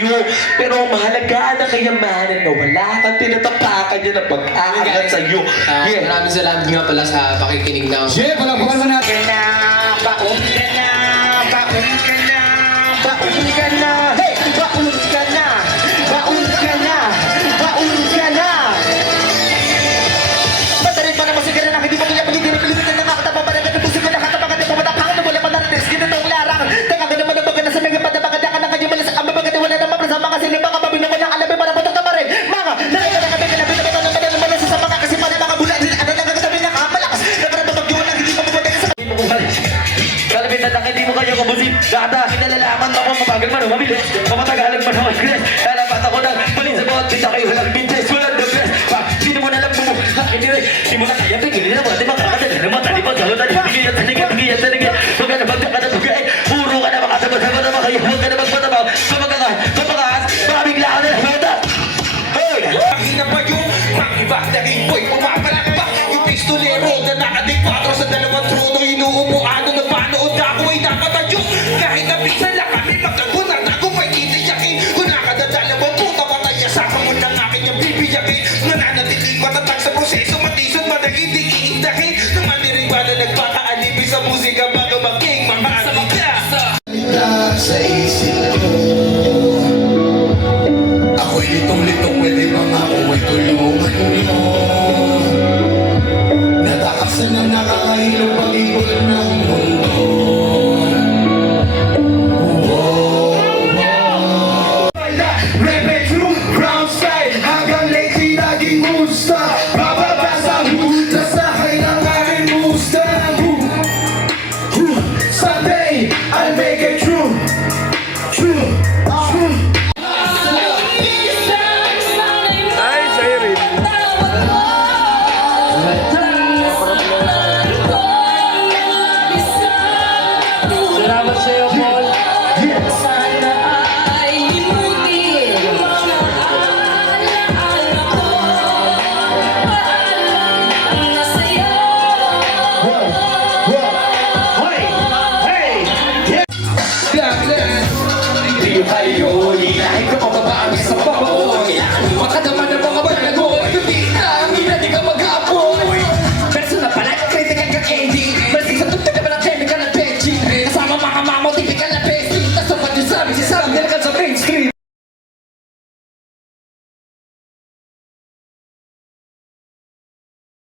sa'yo. Pero ang mahalaga na kayamanan na wala kang tinatapakan niya na pag-aangat sa'yo. Yeah. Maraming salamat nga pala sa pakikinig ng... Jeff, palakpakan mo natin. Baon ka na, baon ka na.